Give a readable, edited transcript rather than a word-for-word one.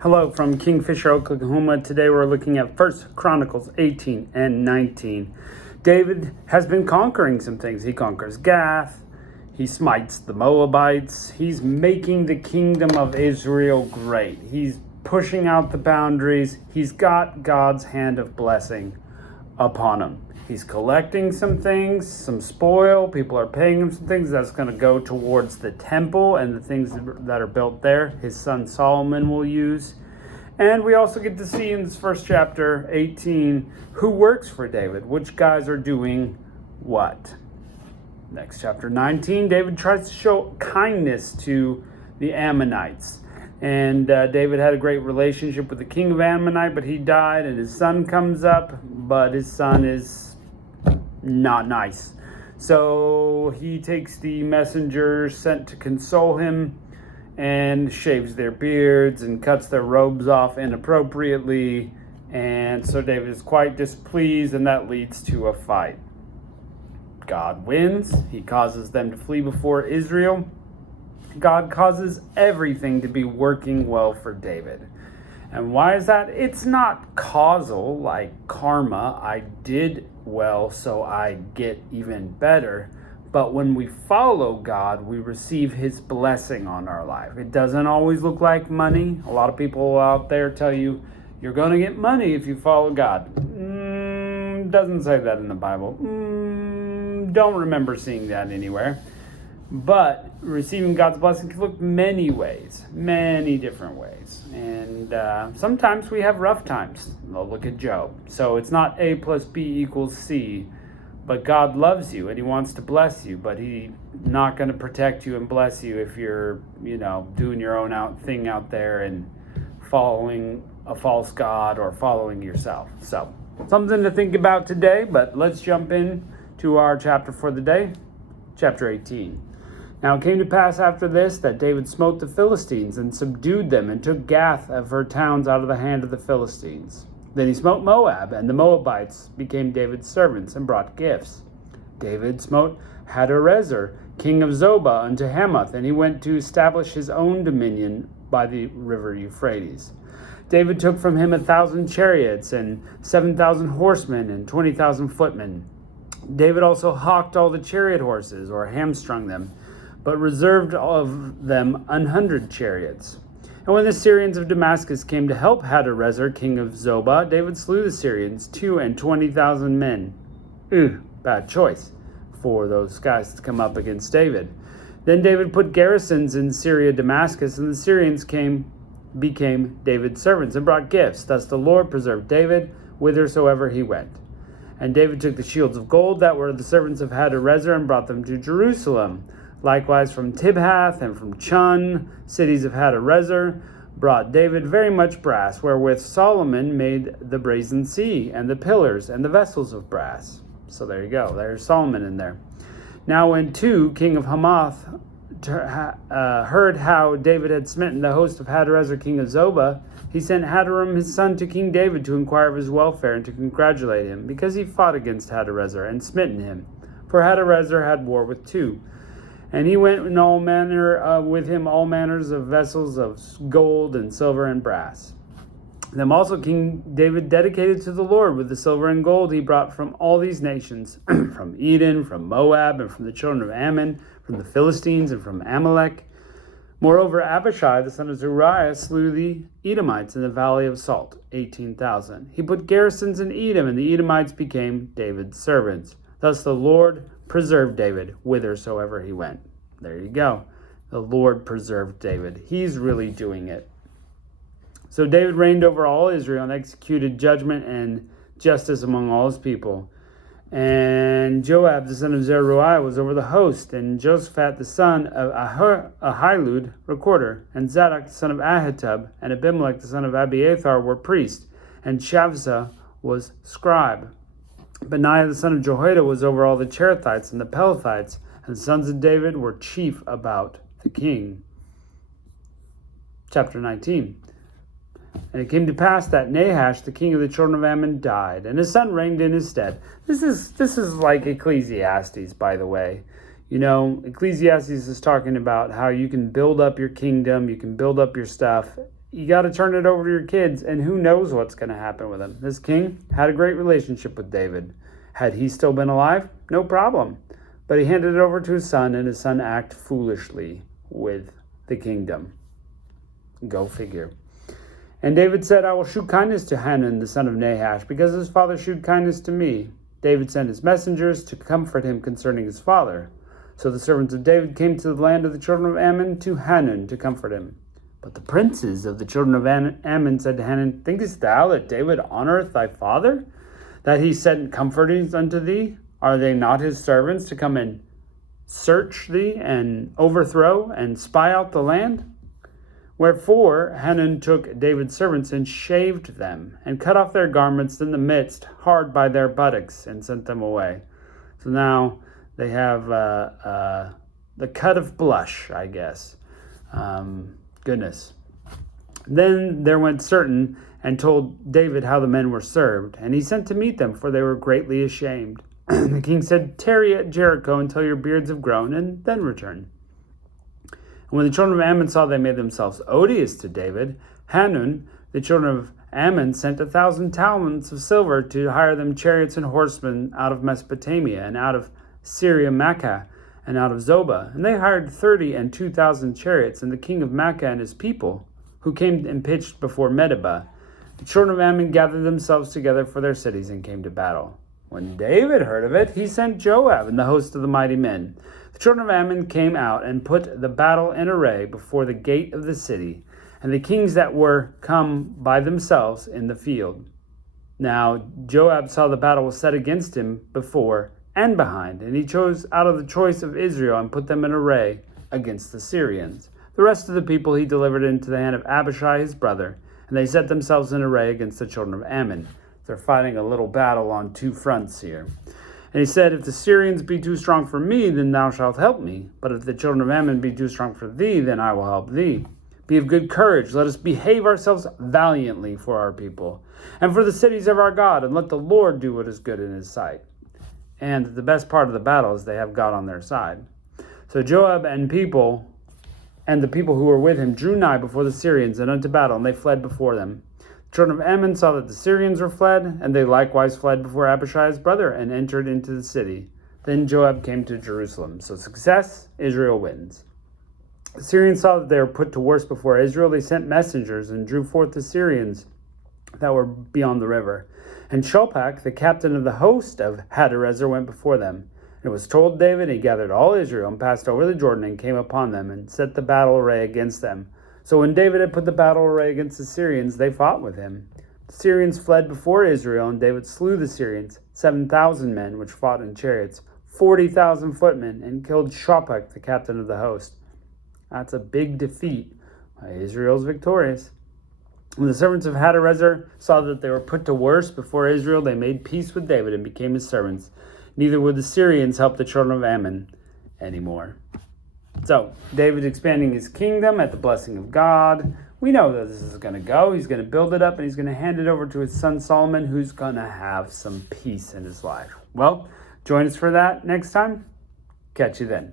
Hello from Kingfisher, Oklahoma. Today we're looking at 1 Chronicles 18 and 19. David has been conquering some things. He conquers Gath. He smites the Moabites. He's making the kingdom of Israel great. He's pushing out the boundaries. He's got God's hand of blessing upon him. He's collecting some things, some spoil. People are paying him some things. That's going to go towards the temple and the things that are built there. His son Solomon will use. And we also get to see in this first chapter, 18, who works for David, which guys are doing what. Next chapter, 19, David tries to show kindness to the Ammonites. And David had a great relationship with the king of Ammonite, but he died, and his son comes up, but his son is not nice. So he takes the messengers sent to console him and shaves their beards and cuts their robes off inappropriately. And so David is quite displeased, and that leads to a fight. God wins. He causes them to flee before Israel. God causes everything to be working well for David. And why is that? It's not causal like karma. I did well, so I get even better. But when we follow God, we receive his blessing on our life. It doesn't always look like money. A lot of people out there tell you, you're going to get money if you follow God. Doesn't say that in the Bible. Don't remember seeing that anywhere. But receiving God's blessing can look many ways, many different ways. And sometimes we have rough times. Look at Job. So it's not A plus B equals C, but God loves you and he wants to bless you, but he's not going to protect you and bless you if you're, doing your own thing out there and following a false god or following yourself. So something to think about today, but let's jump in to our chapter for the day, chapter 18. Now it came to pass after this that David smote the Philistines and subdued them and took Gath of her towns out of the hand of the Philistines. Then he smote Moab, and the Moabites became David's servants and brought gifts. David smote Hadarezer, king of Zobah, unto Hamath, and he went to establish his own dominion by the river Euphrates. David took from him 1,000 chariots and 7,000 horsemen and 20,000 footmen. David also hawked all the chariot horses, or hamstrung them, but reserved of them 100 chariots. And when the Syrians of Damascus came to help Hadarezer, king of Zobah, David slew the Syrians, 20,000 men. Bad choice for those guys to come up against David. Then David put garrisons in Syria, Damascus, and the Syrians became David's servants and brought gifts. Thus the Lord preserved David whithersoever he went. And David took the shields of gold that were the servants of Hadarezer and brought them to Jerusalem. Likewise from Tibhath and from Chun, cities of Hadarezer, brought David very much brass, wherewith Solomon made the brazen sea, and the pillars, and the vessels of brass. So there you go. There's Solomon in there. Now when king of Hamath heard how David had smitten the host of Hadarezer, king of Zobah, he sent Hadaram his son to King David to inquire of his welfare and to congratulate him, because he fought against Hadarezer and smitten him. For Hadarezer had war with two. And he went in all manner with him all manners of vessels of gold and silver and brass. Them also King David dedicated to the Lord with the silver and gold he brought from all these nations, from Edom, from Moab, and from the children of Ammon, from the Philistines, and from Amalek. Moreover, Abishai, the son of Zeruiah, slew the Edomites in the valley of Salt, 18,000. He put garrisons in Edom, and the Edomites became David's servants. Thus the Lord preserved David whithersoever he went. There you go. The Lord preserved David. He's really doing it. So David reigned over all Israel and executed judgment and justice among all his people. And Joab, the son of Zeruiah, was over the host, and Joshaphat, the son of Ahilud, recorder, and Zadok, the son of Ahitub, and Abimelech, the son of Abiathar, were priests, and Shavsah was scribe. Benaiah, the son of Jehoiada, was over all the Cherethites and the Pelethites, and the sons of David were chief about the king. Chapter 19. And it came to pass that Nahash, the king of the children of Ammon, died, and his son reigned in his stead. This is like Ecclesiastes, by the way. You know, Ecclesiastes is talking about how you can build up your kingdom, you can build up your stuff, you got to turn it over to your kids, and who knows what's going to happen with them. This king had a great relationship with David. Had he still been alive, no problem. But he handed it over to his son, and his son acted foolishly with the kingdom. Go figure. And David said, I will shew kindness to Hanun, the son of Nahash, because his father shewed kindness to me. David sent his messengers to comfort him concerning his father. So the servants of David came to the land of the children of Ammon to Hanun to comfort him. But the princes of the children of Ammon said to Hanun, Thinkest thou that David honoreth thy father, that he sent comfortings unto thee? Are they not his servants to come and search thee, and overthrow, and spy out the land? Wherefore Hanun took David's servants, and shaved them, and cut off their garments in the midst, hard by their buttocks, and sent them away. So now they have the cut of blush, I guess. Goodness. Then there went certain and told David how the men were served, and he sent to meet them, for they were greatly ashamed. The king said, Tarry at Jericho until your beards have grown, and then return. And when the children of Ammon saw they made themselves odious to David, Hanun, the children of Ammon, sent 1,000 talents of silver to hire them chariots and horsemen out of Mesopotamia, and out of Syria Makkah, and out of Zobah. And they hired 30 and 2,000 chariots, and the king of Makkah and his people, who came and pitched before Medeba. The children of Ammon gathered themselves together for their cities and came to battle. When David heard of it, he sent Joab and the host of the mighty men. The children of Ammon came out and put the battle in array before the gate of the city, and the kings that were come by themselves in the field. Now Joab saw the battle was set against him before and behind, and he chose out of the choice of Israel and put them in array against the Syrians. The rest of the people he delivered into the hand of Abishai his brother, and they set themselves in array against the children of Ammon. They're fighting a little battle on two fronts here. And he said, If the Syrians be too strong for me, then thou shalt help me. But if the children of Ammon be too strong for thee, then I will help thee. Be of good courage, let us behave ourselves valiantly for our people, and for the cities of our God, and let the Lord do what is good in his sight. And the best part of the battle is they have God on their side. So Joab and the people who were with him drew nigh before the Syrians and unto battle, and they fled before them. The children of Ammon saw that the Syrians were fled, and they likewise fled before Abishai's brother, and entered into the city. Then Joab came to Jerusalem. So success, Israel wins. The Syrians saw that they were put to worse before Israel. They sent messengers and drew forth the Syrians that were beyond the river. And Shobach, the captain of the host of Hadarezer, went before them. It was told David, he gathered all Israel and passed over the Jordan and came upon them and set the battle array against them. So when David had put the battle array against the Syrians, they fought with him. The Syrians fled before Israel, and David slew the Syrians, 7,000 men, which fought in chariots, 40,000 footmen, and killed Shobach, the captain of the host. That's a big defeat. Israel's victorious. When the servants of Hadarezer saw that they were put to worse before Israel, they made peace with David and became his servants. Neither would the Syrians help the children of Ammon anymore. So, David expanding his kingdom at the blessing of God. We know that this is going to go. He's going to build it up, and he's going to hand it over to his son Solomon, who's going to have some peace in his life. Well, join us for that next time. Catch you then.